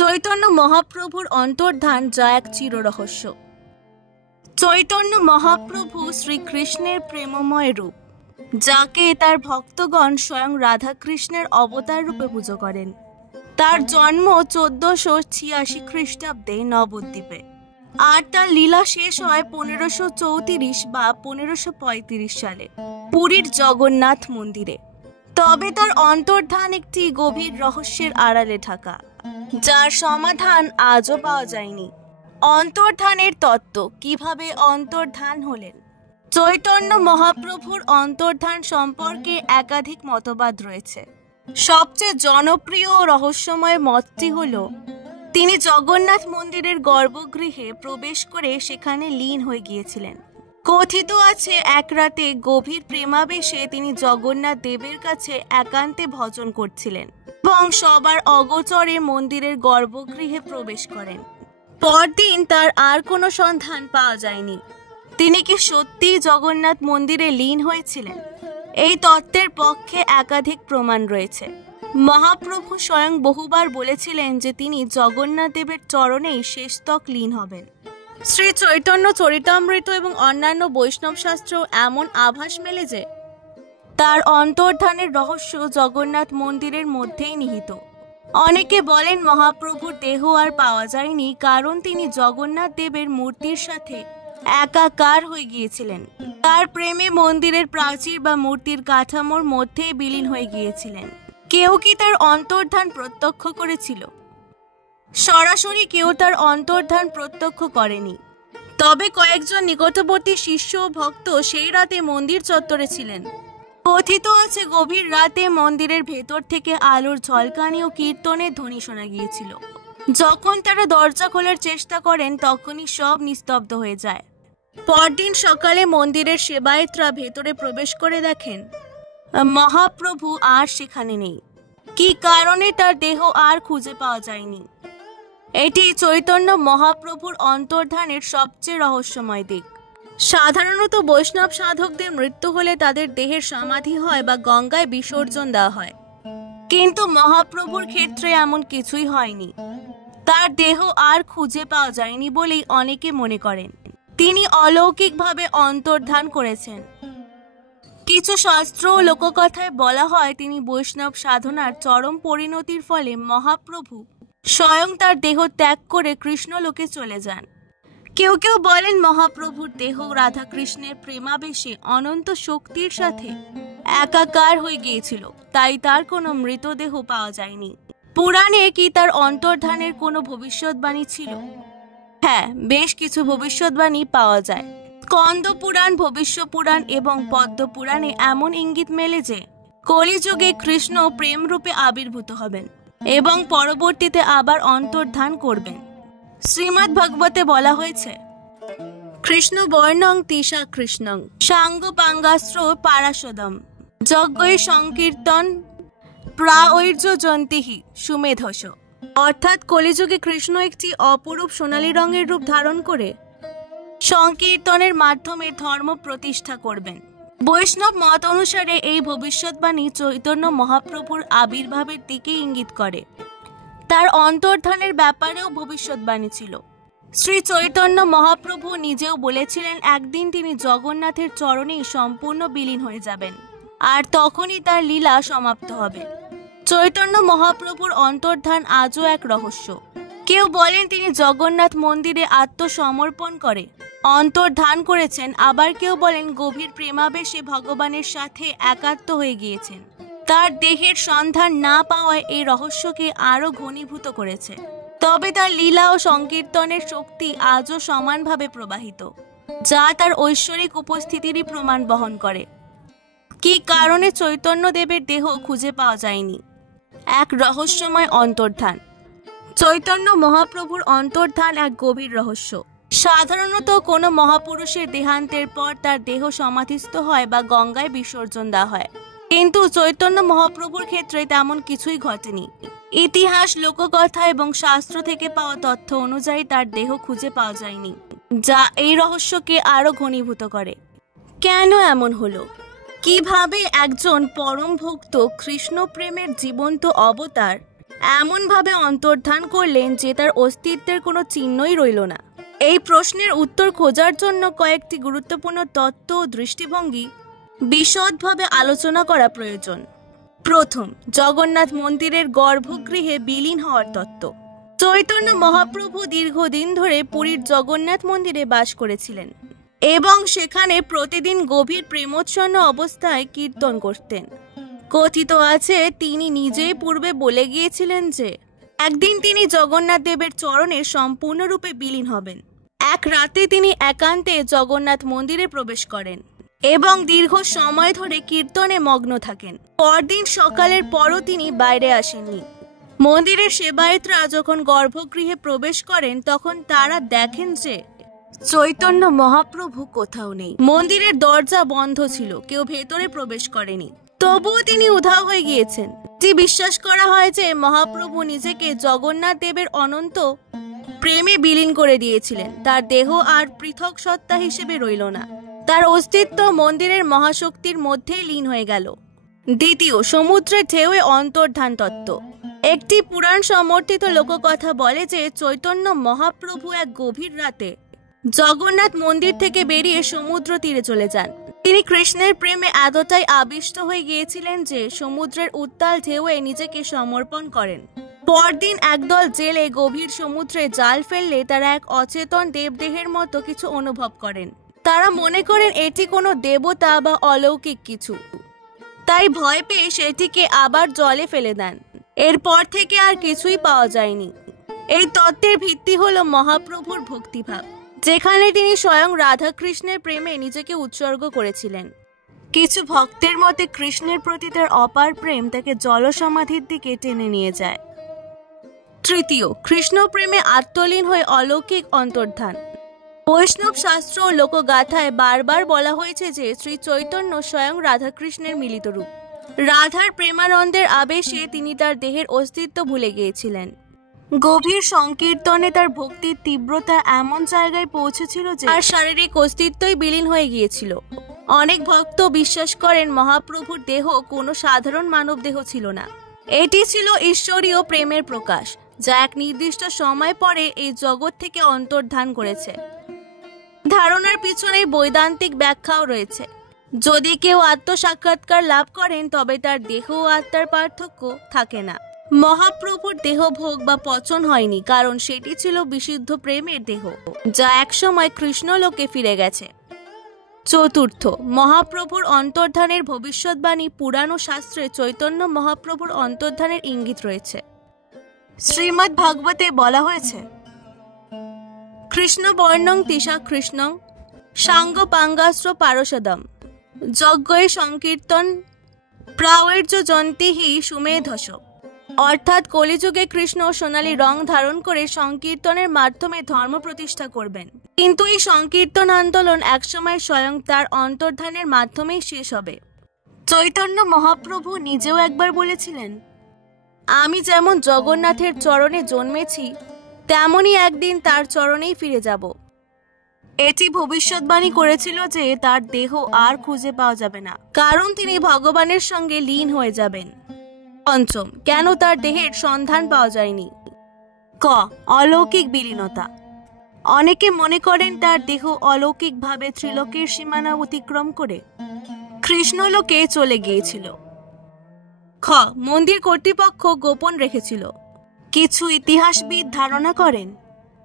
চৈতন্য মহাপ্রভুর অন্তর্ধান যা এক চিররহস্য। চৈতন্য মহাপ্রভু শ্রীকৃষ্ণের প্রেমময় রূপ, যাকে তার ভক্তগণ স্বয়ং রাধাকৃষ্ণের অবতার রূপে পুজো করেন। তার জন্ম 1486 খ্রিস্টাব্দে নবদ্বীপে, আর তার লীলা শেষ হয় 1534 বা 1535 সালে পুরীর জগন্নাথ মন্দিরে। তবে তার অন্তর্ধান একটি গভীর রহস্যের আড়ালে ঢাকা, যার সমাধান আজও পাওয়া যায়নি। অন্তর্ধানের তত্ত্ব, কিভাবে অন্তর্ধান হলেন? চৈতন্য মহাপ্রভুর অন্তর্ধান সম্পর্কে একাধিক মতবাদ রয়েছে। সবচেয়ে জনপ্রিয় ও রহস্যময় মতটি হল, তিনি জগন্নাথ মন্দিরের গর্ভগৃহে প্রবেশ করে সেখানে লীন হয়ে গিয়েছিলেন। কথিত আছে, এক রাতে গভীর প্রেমাবেশে তিনি জগন্নাথ দেবের কাছে একান্তে ভজন করছিলেন এবং সবার অগোচরে মন্দিরের গর্ভগৃহে প্রবেশ করেন। পরদিন তার আর কোনো সন্ধান পাওয়া যায়নি। তিনি কি সত্যিই জগন্নাথ মন্দিরে লীন হয়েছিলেন? এই তত্ত্বের পক্ষে একাধিক প্রমাণ রয়েছে। মহাপ্রভু স্বয়ং বহুবার বলেছিলেন যে তিনি জগন্নাথ দেবের চরণেই শেষতক লীন হবেন। শ্রী চৈতন্য চরিতামৃত এবং অন্যান্য বৈষ্ণব শাস্ত্র এমন আভাস মেলে যে তার অন্তর্ধানের রহস্য জগন্নাথ মন্দিরের মধ্যেই নিহিত। অনেকে বলেন মহাপ্রভুর দেহ আর পাওয়া যায়নি কারণ তিনি জগন্নাথ দেবের মূর্তির সাথে একাকার হয়ে গিয়েছিলেন। তার প্রেমে মন্দিরের প্রাচীর বা মূর্তির কাঠামোর মধ্যেই বিলীন হয়ে গিয়েছিলেন। কেউ কি তার অন্তর্ধান প্রত্যক্ষ করেছিল? সরাসরি কেউ তার অন্তর্ধান প্রত্যক্ষ করেনি, তবে কয়েকজন নিকটবর্তী শিষ্য ও ভক্ত সেই রাতে মন্দির চত্বরে ছিলেন। কথিত আছে, গভীর রাতে মন্দিরের ভেতর থেকে আলোর ঝলকানি ও কীর্তনের ধ্বনি শোনা গিয়েছিল। যখন তারা দরজা খোলার চেষ্টা করেন তখনই সব নিস্তব্ধ হয়ে যায়। পরদিন সকালে মন্দিরের সেবায়েতরা ভেতরে প্রবেশ করে দেখেন মহাপ্রভু আর সেখানে নেই। কি কারণে তার দেহ আর খুঁজে পাওয়া যায়নি? এটি চৈতন্য মহাপ্রভুর অন্তর্ধানের সবচেয়ে রহস্যময় দিক। সাধারণত বৈষ্ণব সাধকদের মৃত্যু হলে তাদের দেহের সমাধি হয় বা গঙ্গায় বিসর্জন দেওয়া হয়, কিন্তু মহাপ্রভুর ক্ষেত্রে এমন কিছুই হয়নি। তার দেহ আর খুঁজে পাওয়া যায়নি বলেই অনেকে মনে করেন তিনি অলৌকিকভাবে অন্তর্ধান করেছেন। কিছু শাস্ত্র ও লোককথায় বলা হয়, তিনি বৈষ্ণব সাধনার চরম পরিণতির ফলে মহাপ্রভু স্বয়ং তার দেহ ত্যাগ করে কৃষ্ণলোকে চলে যান। কেউ কেউ বলেন মহাপ্রভুর দেহ রাধাকৃষ্ণের প্রেমাবেশে অনন্ত শক্তির সাথে একাকার হয়ে গিয়েছিল, তাই তার কোনো মৃতদেহ পাওয়া যায়নি। পুরাণে কি তার অন্তর্ধানের কোনো ভবিষ্যৎবাণী ছিল? হ্যাঁ, বেশ কিছু ভবিষ্যৎবাণী পাওয়া যায়। স্কন্দ পুরাণ, ভবিষ্য পুরাণ এবং পদ্ম পুরাণে এমন ইঙ্গিত মেলে যে কলিযুগে কৃষ্ণ প্রেমরূপে আবির্ভূত হবেন এবং পরবর্তীতে আবার অন্তর্ধান করবেন। শ্রীমদ্ ভাগবতে বলা হয়েছে, কৃষ্ণ বর্ণং তিসা কৃষ্ণং সাঙ্গ পাঙ্গাস্ত্র পারাশদম যজ্ঞই সংকীর্তন প্রাঐর্য জন্তিহি সুমেধস। অর্থাৎ কলিযুগে কৃষ্ণ একটি অপরূপ সোনালী রঙের রূপ ধারণ করে সংকীর্তনের মাধ্যমে ধর্ম প্রতিষ্ঠা করবেন। বৈষ্ণব মত অনুসারে এই ভবিষ্যৎবাণী চৈতন্য মহাপ্রভুর আবির্ভাবের দিকে ইঙ্গিত করে। তার অন্তর্ধানের ব্যাপারেও ভবিষ্যৎবাণী ছিল। শ্রী চৈতন্য মহাপ্রভু নিজেও বলেছিলেন একদিন তিনি জগন্নাথের চরণেই সম্পূর্ণ বিলীন হয়ে যাবেন, আর তখনই তার লীলা সমাপ্ত হবে। চৈতন্য মহাপ্রভুর অন্তর্ধান আজও এক রহস্য। কেউ বলেন তিনি জগন্নাথ মন্দিরে আত্মসমর্পণ করে অন্তর্ধান করেছেন, আবার কেউ বলেন গভীর প্রেমাবেশে ভগবানের সাথে একাত্ম হয়ে গিয়েছেন। তার দেহের সন্ধান না পাওয়ায় এই রহস্যকে আরও ঘনীভূত করেছে। তবে তার লীলা ও সংকীর্তনের শক্তি আজও সমানভাবে প্রবাহিত, যা তার ঐশ্বরিক উপস্থিতিরই প্রমাণ বহন করে। কি কারণে চৈতন্য দেবের দেহ খুঁজে পাওয়া যায়নি? এক রহস্যময় অন্তর্ধান। চৈতন্য মহাপ্রভুর অন্তর্ধান এক গভীর রহস্য। সাধারণত কোনো মহাপুরুষের দেহান্তের পর তার দেহ সমাধিস্থ হয় বা গঙ্গায় বিসর্জন দেওয়া হয়, কিন্তু চৈতন্য মহাপ্রভুর ক্ষেত্রে তেমন কিছুই ঘটেনি। ইতিহাস, লোককথা এবং শাস্ত্র থেকে পাওয়া তথ্য অনুযায়ী তার দেহ খুঁজে পাওয়া যায়নি, যা এই রহস্যকে আরো ঘনীভূত করে। কেন এমন হলো? কিভাবে একজন পরম ভক্ত কৃষ্ণ প্রেমের জীবন্ত অবতার এমনভাবে অন্তর্ধান করলেন যে তার অস্তিত্বের কোনো চিহ্নই রইল না। এই প্রশ্নের উত্তর খোঁজার জন্য কয়েকটি গুরুত্বপূর্ণ তত্ত্ব ও দৃষ্টিভঙ্গি বিশদভাবে আলোচনা করা প্রয়োজন। প্রথম, জগন্নাথ মন্দিরের গর্ভগৃহে বিলীন হওয়ার তত্ত্ব। চৈতন্য মহাপ্রভু দীর্ঘদিন ধরে পুরীর জগন্নাথ মন্দিরে বাস করেছিলেন এবং সেখানে প্রতিদিন গভীর প্রেমোচ্ছন্ন অবস্থায় কীর্তন করতেন। কথিত আছে তিনি নিজেই পূর্বে বলে গিয়েছিলেন যে একদিন তিনি জগন্নাথ দেবের চরণে সম্পূর্ণরূপে বিলীন হবেন। এক রাতে তিনি একান্তে জগন্নাথ মন্দিরে প্রবেশ করেন এবং দীর্ঘ সময় ধরে কীর্তনে মগ্ন থাকেন। পরদিন সকালের পরও তিনি বাইরে আসেননি। মন্দিরের সেবায়েতরা যখন গর্ভগৃহে প্রবেশ করেন তখন তারা দেখেন যে চৈতন্য মহাপ্রভু কোথাও নেই। মন্দিরের দরজা বন্ধ ছিল, কেউ ভেতরে প্রবেশ করেনি। তবুও তিনি উধাও হয়ে গিয়েছেন। যে বিশ্বাস করা হয় যে মহাপ্রভু নিজেকে জগন্নাথ দেবের অনন্ত প্রেমে বিলীন করে দিয়েছিলেন। তার দেহ আর পৃথক সত্তা হিসেবে রইল না, তার অস্তিত্ব মন্দিরের মহাশক্তির মধ্যেই লীন হয়ে গেল। দ্বিতীয়, সমুদ্রের ঢেউয়ে অন্তর্ধান তত্ত্ব। একটি পুরাণ সমর্থিত লোককথা বলে যে চৈতন্য মহাপ্রভু এক গভীর রাতে জগন্নাথ মন্দির থেকে বেরিয়ে সমুদ্র তীরে চলে যান। তিনি কৃষ্ণের প্রেমে এতটাই আবিষ্ট হয়ে গিয়েছিলেন যে সমুদ্রের উত্তাল ঢেউয়ে নিজেকে সমর্পণ করেন। পরদিন একদল জেলে গভীর সমুদ্রে জাল ফেললে তারা এক অচেতন দেবদেহের মতো কিছু অনুভব করেন। তারা মনে করেন এটি কোনো দেবতা বা অলৌকিক কিছু, তাই ভয় পেয়ে সেটিকে আবার জলে ফেলে দেন। এরপর থেকে আর কিছুই পাওয়া যায়নি। এই তত্ত্বের ভিত্তি হলো মহাপ্রভুর ভক্তিভাব, যেখানে তিনি স্বয়ং রাধাকৃষ্ণের প্রেমে নিজেকে উৎসর্গ করেছিলেন। কিছু ভক্তের মতে কৃষ্ণের প্রতি তার অপার প্রেম তাকে জলসমাধির দিকে টেনে নিয়ে যায়। তৃতীয়, কৃষ্ণ প্রেমে আত্মলীন হয়ে অলৌকিক অন্তর্ধান। বৈষ্ণব শাস্ত্র ও লোকগাথায় বারবার বলা হয়েছে যে শ্রী চৈতন্য স্বয়ং রাধাকৃষ্ণের মিলিত রূপ। রাধার প্রেমানন্দের আবেশে তিনি তার দেহের অস্তিত্ব ভুলে গিয়েছিলেন। গভীর সংকীর্তনে তার ভক্তির তীব্রতা এমন জায়গায় পৌঁছেছিল যে তার শারীরিক অস্তিত্বই বিলীন হয়ে গিয়েছিল। অনেক ভক্ত বিশ্বাস করেন মহাপ্রভুর দেহ কোনো সাধারণ মানব দেহ ছিল না, এটি ছিল ঈশ্বরীয় প্রেমের প্রকাশ, যা এক নির্দিষ্ট সময় পরে এই জগৎ থেকে অন্তর্ধান করেছে। ধারণার পিছনে বৈদান্তিক ব্যাখ্যাও রয়েছে। যদি কেউ আত্মসাক্ষাৎকার লাভ করেন তবে তার দেহ ও আত্মার পার্থক্য থাকে না। মহাপ্রভুর দেহ ভোগ বা পচন হয়নি, কারণ সেটি ছিল বিশুদ্ধ প্রেমের দেহ, যা একসময় কৃষ্ণলোকে ফিরে গেছে। চতুর্থ, মহাপ্রভুর অন্তর্ধানের ভবিষ্যৎবাণী। পুরাণ ও শাস্ত্রে চৈতন্য মহাপ্রভুর অন্তর্ধানের ইঙ্গিত রয়েছে। শ্রীমদ্ ভাগবতে বলা হয়েছে, কৃষ্ণ বর্ণং তিসা কৃষ্ণং সাঙ্গ পাঙ্গাস্ত্র পারসদম যজ্ঞে সংকীর্তন প্রাবৈর্য জন্তিহি সুমেধস। অর্থাৎ কলিযুগে কৃষ্ণ সোনালী রং ধারণ করে সংকীর্তনের মাধ্যমে ধর্ম প্রতিষ্ঠা করবেন, কিন্তু এই সংকীর্তন আন্দোলন একসময় স্বয়ং তার অন্তর্ধানের মাধ্যমেই শেষ হবে। চৈতন্য মহাপ্রভু নিজেও একবার বলেছিলেন, আমি যেমন জগন্নাথের চরণে জন্মেছি তেমনই একদিন তার চরণেই ফিরে যাব। এটি ভবিষ্যৎবাণী করেছিল যে তার দেহ আর খুঁজে পাওয়া যাবে না, কারণ তিনি ভগবানের সঙ্গে লীন হয়ে যাবেন। পঞ্চম, কেন তার দেহের সন্ধান পাওয়া যায়নি? ক, অলৌকিক বিলীনতা। অনেকে মনে করেন তার দেহ অলৌকিকভাবে ত্রিলোকের সীমানা অতিক্রম করে কৃষ্ণলোকে চলে গিয়েছিল। খ, মন্দির কর্তৃপক্ষ গোপন রেখেছিল। কিছু ইতিহাসবিদ ধারণা করেন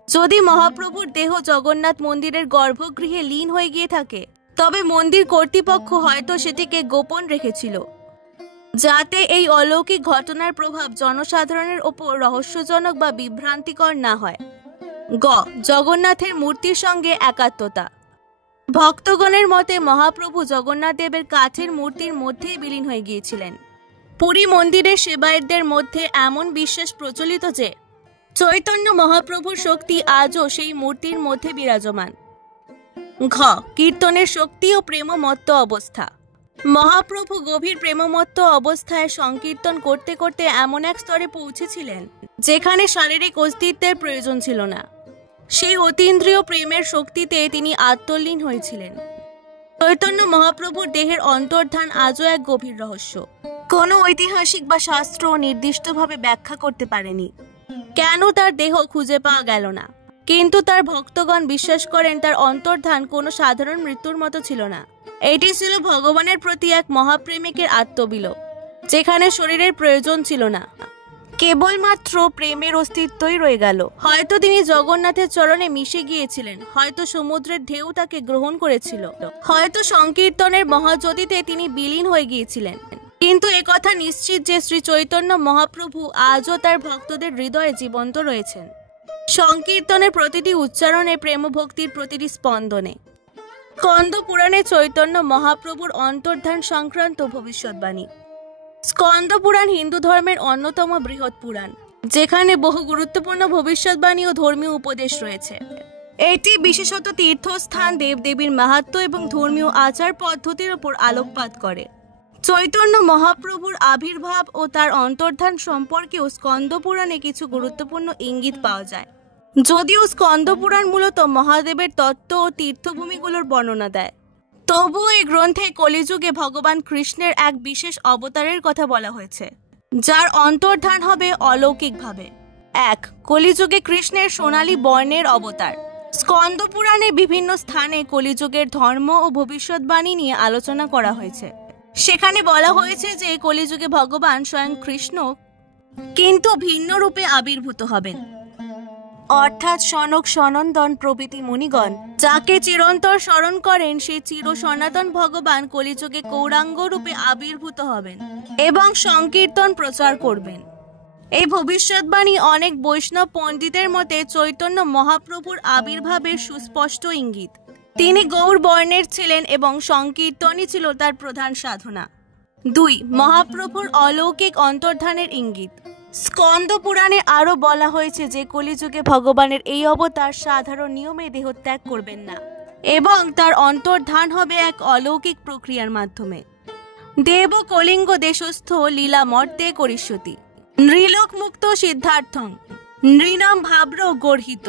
যদি মহাপ্রভুর দেহ জগন্নাথ মন্দিরের গর্ভগৃহে লীন হয়ে গিয়ে থাকে তবে মন্দির কর্তৃপক্ষ হয়তো সেটিকে গোপন রেখেছিল, যাতে এই অলৌকিক ঘটনার প্রভাব জনসাধারণের ওপর রহস্যজনক বা বিভ্রান্তিকর না হয়। গ, জগন্নাথের মূর্তির সঙ্গে একাত্মতা। ভক্তগণের মতে মহাপ্রভু জগন্নাথ দেবের কাঠের মূর্তির মধ্যেই বিলীন হয়ে গিয়েছিলেন। পুরী মন্দিরের সেবায়েতদের মধ্যে এমন বিশ্বাস প্রচলিত যে চৈতন্য মহাপ্রভুর শক্তি আজও সেই মূর্তির মধ্যে বিরাজমান। ঘ, কীর্তনের শক্তি ও প্রেমমত্ত অবস্থা। মহাপ্রভু গভীর প্রেমমত্ত অবস্থায় সংকীর্তন করতে করতে এমন এক স্তরে পৌঁছেছিলেন যেখানে শারীরিক অস্তিত্বের প্রয়োজন ছিল না। সেই অতীন্দ্রিয় প্রেমের শক্তিতে তিনি আত্মলীন হয়েছিলেন। চৈতন্য মহাপ্রভুর দেহের অন্তর্ধান আজও এক গভীর রহস্য। কোনো ঐতিহাসিক বা শাস্ত্র নির্দিষ্টভাবে ব্যাখ্যা করতে পারেনি কেন তার দেহ খুঁজে পাওয়া গেল না, কিন্তু তার ভক্তগণ বিশ্বাস করেন তার অন্তর্ধান কোনো সাধারণ মৃত্যুর মতো ছিল না। এটি ছিল ভগবানের প্রতি এক মহাপ্রেমিকের আত্মবিলোপ, যেখানে শরীরের প্রয়োজন ছিল না, কেবলমাত্র প্রেমের অস্তিত্বই রয়ে গেল। হয়তো তিনি জগন্নাথের চরণে মিশে গিয়েছিলেন, হয়তো সমুদ্রের ঢেউ তাকে গ্রহণ করেছিল, হয়তো সংকীর্তনের মহাজ্যোতিতে তিনি বিলীন হয়ে গিয়েছিলেন। কিন্তু একথা নিশ্চিত যে শ্রী চৈতন্য মহাপ্রভু আজও তার ভক্তদের হৃদয়ে জীবন্ত রয়েছেন, সংকীর্তনের প্রতিটি উচ্চারণে, প্রেম ভক্তির প্রতিটি স্পন্দনে। স্কন্দ পুরাণে চৈতন্য মহাপ্রভুর অন্তর্ধান সংক্রান্ত ভবিষ্যৎবাণী। স্কন্দ পুরাণ হিন্দু ধর্মের অন্যতম বৃহৎ পুরাণ, যেখানে বহু গুরুত্বপূর্ণ ভবিষ্যৎবাণী ও ধর্মীয় উপদেশ রয়েছে। এটি বিশেষত তীর্থস্থান, দেবদেবীর মাহাত্ম্য এবং ধর্মীয় আচার পদ্ধতির উপর আলোকপাত করে। চৈতন্য মহাপ্রভুর আবির্ভাব ও তার অন্তর্ধান সম্পর্কেও স্কন্দ পুরাণে কিছু গুরুত্বপূর্ণ ইঙ্গিত পাওয়া যায়। যদিও স্কন্দ পুরাণ মূলত মহাদেবের তত্ত্ব ও তীর্থভূমিগুলোর বর্ণনা দেয়, তবুও এই গ্রন্থে কলিযুগে ভগবান কৃষ্ণের এক বিশেষ অবতারের কথা বলা হয়েছে, যার অন্তর্ধান হবে অলৌকিকভাবে। 1. কলিযুগে কৃষ্ণের সোনালী বর্ণের অবতার। স্কন্দ পুরাণে বিভিন্ন স্থানে কলিযুগের ধর্ম ও ভবিষ্যৎবাণী নিয়ে আলোচনা করা হয়েছে। সেখানে বলা হয়েছে যে কলিযুগে ভগবান স্বয়ং কৃষ্ণ কিন্তু ভিন্ন রূপে আবির্ভূত হবেন, অর্থাৎ সনক, সনন্দন প্রভৃতি মুনিগণ যাকে চিরন্তর স্মরণ করেন, সেই চির সনাতন ভগবান কলিযুগে গৌরাঙ্গ রূপে আবির্ভূত হবেন এবং সংকীর্তন প্রচার করবেন। এই ভবিষ্যৎবাণী অনেক বৈষ্ণব পণ্ডিতের মতে চৈতন্য মহাপ্রভুর আবির্ভাবের সুস্পষ্ট ইঙ্গিত। তিনি গৌর বর্ণের ছিলেন এবং সংকীর্তনই ছিল তার প্রধান সাধনা। 2. মহাপ্রভুর অলৌকিক অন্তর্ধানের ইঙ্গিত। স্কন্দ পুরাণে আরও বলা হয়েছে যে কলিযুগে ভগবানের এই অবতার সাধারণ নিয়মে দেহত্যাগ করবেন না এবং তার অন্তর্ধান হবে এক অলৌকিক প্রক্রিয়ার মাধ্যমে। দেব কলিঙ্গ দেশস্থ লীলা মর্তে করিষ্যতি নৃলোক মুক্ত সিদ্ধার্থং নৃণাম ভাব্র গর্হিত।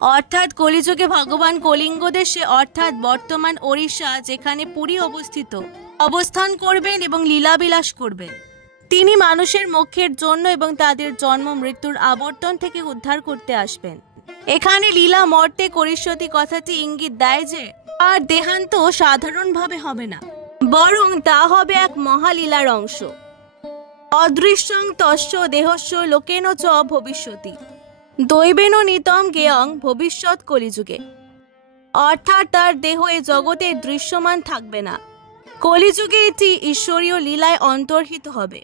অর্থাৎ কলিযুগে ভগবান কলিঙ্গ দেশে, অর্থাৎ বর্তমান ওড়িশা, যেখানে পুরী অবস্থিত, অবস্থান করবেন এবং লীলাবিলাস করবেন। তিনি মানুষের মোক্ষের জন্য এবং তাদের জন্ম মৃত্যুর আবর্তন থেকে উদ্ধার করতে আসবেন। এখানে লীলা মর্তে করিষ্যতি কথাটি ইঙ্গিত দেয় যে আর দেহান্ত সাধারণভাবে হবে না, বরং তা হবে এক মহালীলার অংশ। অদৃশ্যং তস্য দেহস্য লোকেন চ ভবিষ্যতি দৈবেন নিতম জ্ঞেয়ং ভবিষ্যৎ কলিযুগে। অর্থাৎ তার দেহ এ জগতে দৃশ্যমান থাকবে না, কলিযুগে এটি ঈশ্বরীয় লীলায় অন্তর্হিত হবে।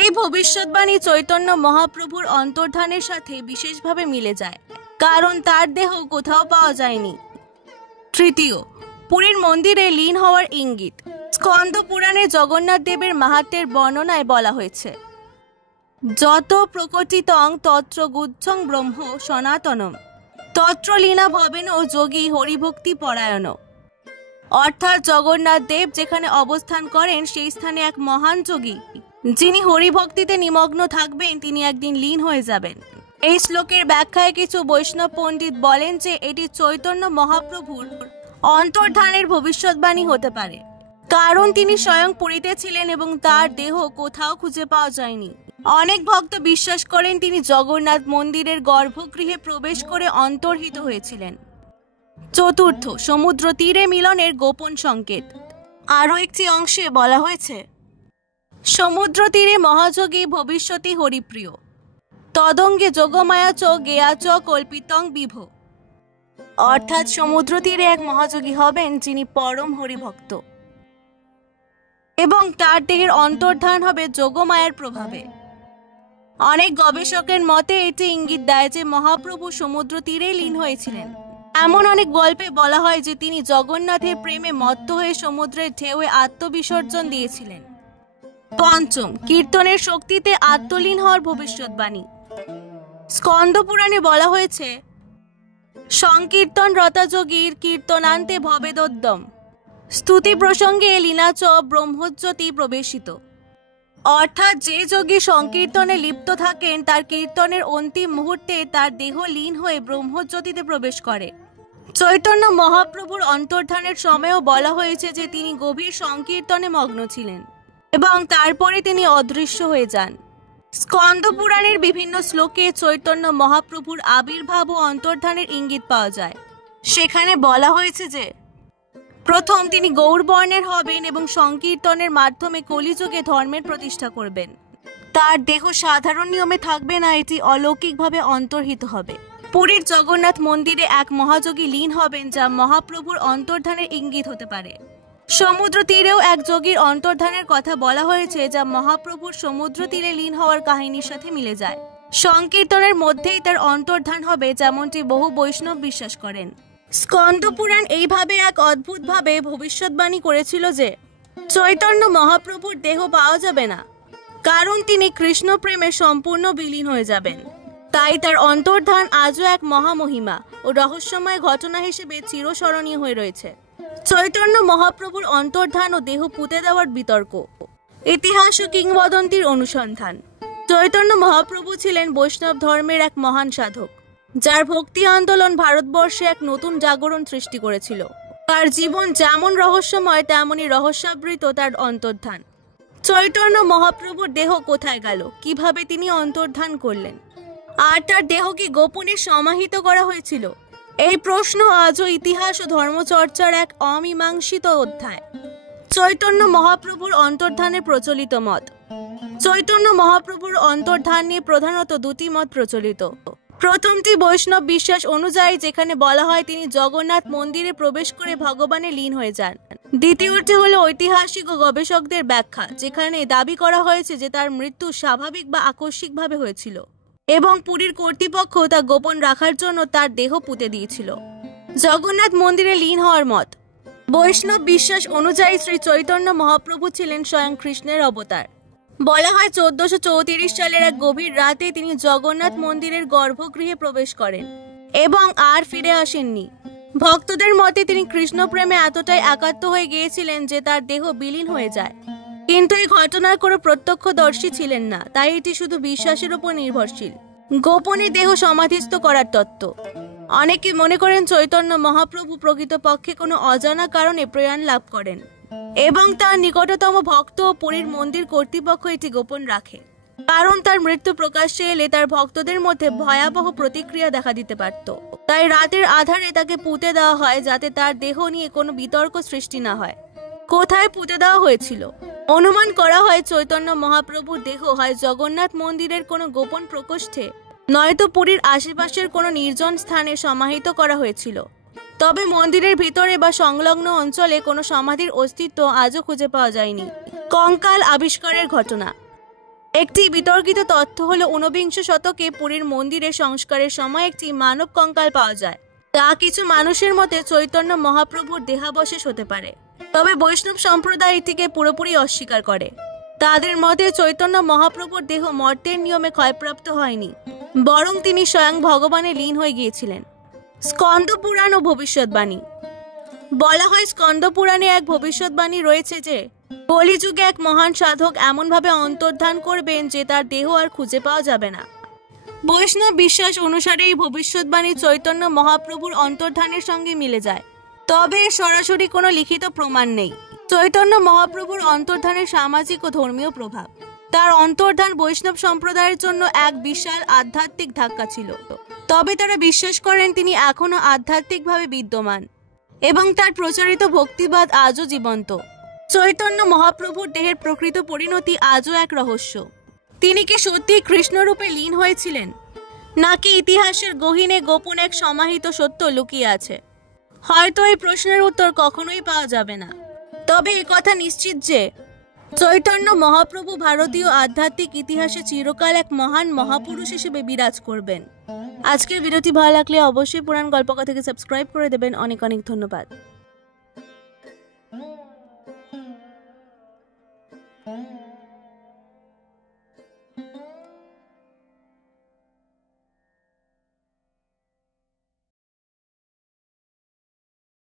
এই ভবিষ্যৎবাণী চৈতন্য মহাপ্রভুর অন্তর্ধানের সাথে বিশেষভাবে মিলে যায়, কারণ তার দেহ কোথাও পাওয়া যায়নি। 3. পুরীর মন্দিরে লীন হওয়ার ইঙ্গিত। স্কন্দ পুরাণে জগন্নাথ দেবের মাহাত্ম্যের বর্ণনায় বলা হয়েছে, যত প্রকটিতং তত্র গুচ্ছং ব্রহ্ম সনাতনম তত্র লীনা ভবেন ও যোগী হরিভক্তি পরায়ণ। অর্থাৎ জগন্নাথ দেব যেখানে অবস্থান করেন, সেই স্থানে এক মহান যোগী যিনি হরিভক্তিতে নিমগ্ন থাকবেন, তিনি একদিন লীন হয়ে যাবেন। এই শ্লোকের ব্যাখ্যায় কিছু বৈষ্ণব পণ্ডিত বলেন যে এটি চৈতন্য মহাপ্রভুর অন্তর্ধানের ভবিষ্যৎবাণী হতে পারে, কারণ তিনি স্বয়ং পুরীতে ছিলেন এবং তার দেহ কোথাও খুঁজে পাওয়া যায়নি। অনেক ভক্ত বিশ্বাস করেন তিনি জগন্নাথ মন্দিরের গর্ভগৃহে প্রবেশ করে অন্তর্হিত হয়েছিলেন। 4. সমুদ্র তীরে মিলনের গোপন সংকেত। আরও একটি অংশে বলা হয়েছে, সমুদ্র তীরে মহাযোগী ভবিষ্যতি হরিপ্রিয় তদঙ্গে যোগমায়া চ গেয়া চ কল্পিতং বিভ। অর্থাৎ সমুদ্র তীরে এক মহাযোগী হবেন যিনি পরম হরিভক্ত এবং তার দেহের অন্তর্ধান হবে যোগমায়ার প্রভাবে। অনেক গবেষকের মতে এটি ইঙ্গিত দেয় যে মহাপ্রভু সমুদ্র তীরেই লীন হয়েছিলেন। এমন অনেক গল্পে বলা হয় যে তিনি জগন্নাথের প্রেমে মত্ত হয়ে সমুদ্রের ঢেউয়ে আত্মবিসর্জন দিয়েছিলেন। 5. কীর্তনের শক্তিতে আত্মলীন হওয়ার ভবিষ্যৎবাণী। স্কন্দ পুরাণে বলা হয়েছে, সংকীর্তন রতাযোগীর কীর্তনান্তে ভবেদোদ্যম স্তুতি প্রসঙ্গে লীনাচ ব্রহ্মজ্যোতি প্রবেশিত। অর্থাৎ যে যোগী সংকীর্তনে লিপ্ত থাকেন, তার কীর্তনের অন্তিম মুহূর্তে তার দেহ লীন হয়ে ব্রহ্মজ্যোতিতে প্রবেশ করে। চৈতন্য মহাপ্রভুর অন্তর্ধানের সময়ও বলা হয়েছে যে তিনি গভীর সংকীর্তনে মগ্ন ছিলেন এবং তারপরে তিনি অদৃশ্য হয়ে যান। স্কন্দ পুরাণের বিভিন্ন শ্লোকে চৈতন্য মহাপ্রভুর আবির্ভাব ও অন্তর্ধানের ইঙ্গিত পাওয়া যায়। সেখানে বলা হয়েছে যে প্রথম তিনি গৌরবর্ণের হবেন এবং সংকীর্তনের মাধ্যমে কলিযুগে ধর্মের প্রতিষ্ঠা করবেন। তার দেহ সাধারণ নিয়মে থাকবে না, এটি অলৌকিকভাবে অন্তর্হিত হবে। পুরীর জগন্নাথ মন্দিরে এক মহাযোগী লীন হবেন, যা মহাপ্রভুর অন্তর্ধানের ইঙ্গিত হতে পারে। সমুদ্র তীরেও এক যোগীর অন্তর্ধানের কথা বলা হয়েছে, যা মহাপ্রভুর সমুদ্র তীরে লীন হওয়ার কাহিনীর সাথে মিলে যায়। সংকীর্তনের মধ্যেই তার অন্তর্ধান হবে, যেমনটি বহু বৈষ্ণব বিশ্বাস করেন। স্কন্দ পুরাণ এইভাবে এক অদ্ভুতভাবে ভবিষ্যৎবাণী করেছিল যে চৈতন্য মহাপ্রভুর দেহ পাওয়া যাবে না, কারণ তিনি কৃষ্ণ প্রেমে সম্পূর্ণ বিলীন হয়ে যাবেন। তাই তার অন্তর্ধান আজও এক মহামহিমা ও রহস্যময় ঘটনা হিসেবে চিরস্মরণীয় হয়ে রয়েছে। চৈতন্য মহাপ্রভুর অন্তর্ধান ও দেহ পুঁতে দেওয়ার বিতর্ক। ইতিহাস ও কিংবদন্তির অনুসন্ধান। চৈতন্য মহাপ্রভু ছিলেন বৈষ্ণব ধর্মের এক মহান সাধক, যার ভক্তি আন্দোলন ভারতবর্ষে এক নতুন জাগরণ সৃষ্টি করেছিল। তার জীবন যেমন রহস্যময়, তেমনই রহস্যাবৃত তার অন্তর্ধান। চৈতন্য মহাপ্রভুর দেহ কোথায় গেল, কিভাবে তিনি অন্তর্ধান করলেন, আর তার দেহ কি গোপনে সমাহিত করা হয়েছিল? এই প্রশ্ন আজও ইতিহাস ও ধর্মচর্চার এক অমীমাংসিত অধ্যায়। চৈতন্য মহাপ্রভুর অন্তর্ধানের প্রচলিত মত। চৈতন্য মহাপ্রভুর অন্তর্ধান নিয়ে প্রধানত দুটি মত প্রচলিত। প্রথমটি বৈষ্ণব বিশ্বাস অনুযায়ী, যেখানে বলা হয় তিনি জগন্নাথ মন্দিরে প্রবেশ করে ভগবানে লীন হয়ে যান। দ্বিতীয়টি হলো ঐতিহাসিক ও গবেষকদের ব্যাখ্যা, যেখানে দাবি করা হয়েছে যে তার মৃত্যু স্বাভাবিক বা আকস্মিকভাবে হয়েছিল এবং পুরীর কর্তৃপক্ষ তা গোপন রাখার জন্য তার দেহ পুঁতে দিয়েছিল। জগন্নাথ মন্দিরে লীন হওয়ার মত। বৈষ্ণব বিশ্বাস অনুযায়ী শ্রী চৈতন্য মহাপ্রভু ছিলেন স্বয়ং কৃষ্ণের অবতার। বলা হয় 1434 সালের এক গভীর রাতে তিনি জগন্নাথ মন্দিরের গর্ভগৃহে প্রবেশ করেন এবং আর ফিরে আসেননি। ভক্তদের মতে তিনি কৃষ্ণ প্রেমে এতটাই একাত্ম হয়ে গিয়েছিলেন যে তার দেহ বিলীন হয়ে যায়। কিন্তু এই ঘটনার কোনো প্রত্যক্ষদর্শী ছিলেন না, তাই এটি শুধু বিশ্বাসের উপর নির্ভরশীল। গোপনে দেহ সমাধিস্থ করার তত্ত্ব। অনেকে মনে করেন চৈতন্য মহাপ্রভু প্রকৃতপক্ষে কোনো অজানা কারণে প্রয়াণ লাভ করেন এবং তার নিকটতম ভক্ত ও পুরীর মন্দির কর্তৃপক্ষ এটি গোপন রাখে, কারণ তার মৃত্যু প্রকাশ্যে এলে তার ভক্তদের মধ্যে ভয়াবহ প্রতিক্রিয়া দেখা দিতে পারত। তাই রাতের আধারে তাকে পুঁতে দেওয়া হয়, যাতে তার দেহ নিয়ে কোনো বিতর্ক সৃষ্টি না হয়। কোথায় পুঁতে দেওয়া হয়েছিল? অনুমান করা হয় চৈতন্য মহাপ্রভুর দেহ হয় জগন্নাথ মন্দিরের কোনো গোপন প্রকোষ্ঠে, নয়তো পুরীর আশেপাশের কোনো নির্জন স্থানে সমাহিত করা হয়েছিল। তবে মন্দিরের ভিতরে বা সংলগ্ন অঞ্চলে কোনো সমাধির অস্তিত্ব আজও খুঁজে পাওয়া যায়নি। কঙ্কাল আবিষ্কারের ঘটনা। একটি বিতর্কিত তথ্য হলো ঊনবিংশ শতকে পুরীর মন্দিরে সংস্কারের সময় একটি মানব কঙ্কাল পাওয়া যায়, যা কিছু মানুষের মতে চৈতন্য মহাপ্রভুর দেহাবশেষ হতে পারে। তবে বৈষ্ণব সম্প্রদায় এটিকে পুরোপুরি অস্বীকার করে। তাদের মতে চৈতন্য মহাপ্রভুর দেহ মর্তের নিয়মে ক্ষয়প্রাপ্ত হয়নি, বরং তিনি স্বয়ং ভগবানে লীন হয়ে গিয়েছিলেন। স্কন্দ পুরাণ ও ভবিষ্যৎবাণী। বলা হয় স্কন্দ পুরাণে এক ভবিষ্যৎবাণী রয়েছে যে কলিযুগে এক মহান সাধক এমনভাবে অন্তর্ধান করবেন যে তার দেহ আর খুঁজে পাওয়া যাবে না। বৈষ্ণব বিশ্বাস অনুসারে এই ভবিষ্যৎবাণী চৈতন্য মহাপ্রভুর অন্তর্ধানের সঙ্গে মিলে যায়, তবে সরাসরি কোনো লিখিত প্রমাণ নেই। চৈতন্য মহাপ্রভুর অন্তর্ধানের সামাজিক ও ধর্মীয় প্রভাব। তার অন্তর্ধান বৈষ্ণব সম্প্রদায়ের জন্য এক বিশাল আধ্যাত্মিক ধাক্কা ছিল, তবে তারা বিশ্বাস করেন তিনি এখনো আধ্যাত্মিকভাবে বিদ্যমান এবং তার প্রচারিত ভক্তিবাদ আজও জীবন্ত। চৈতন্য মহাপ্রভুর দেহের প্রকৃত পরিণতি আজও এক রহস্য। তিনি কি সত্যি কৃষ্ণরূপে লীন হয়েছিলেন, নাকি ইতিহাসের গহীনে গোপন এক সমাহিত সত্য লুকিয়ে আছে? হয়তো এই প্রশ্নের উত্তর কখনোই পাওয়া যাবে না, তবে একথা নিশ্চিত যে চৈতন্য মহাপ্রভু ভারতীয় আধ্যাত্মিক ইতিহাসে চিরকাল এক মহান মহাপুরুষ হিসেবে বিরাজ করবেন। আজকের ভিডিওটি ভালো লাগলে অবশ্যই পুরাণ গল্পকথাকে সাবস্ক্রাইব করে দেবেন। অনেক অনেক ধন্যবাদ।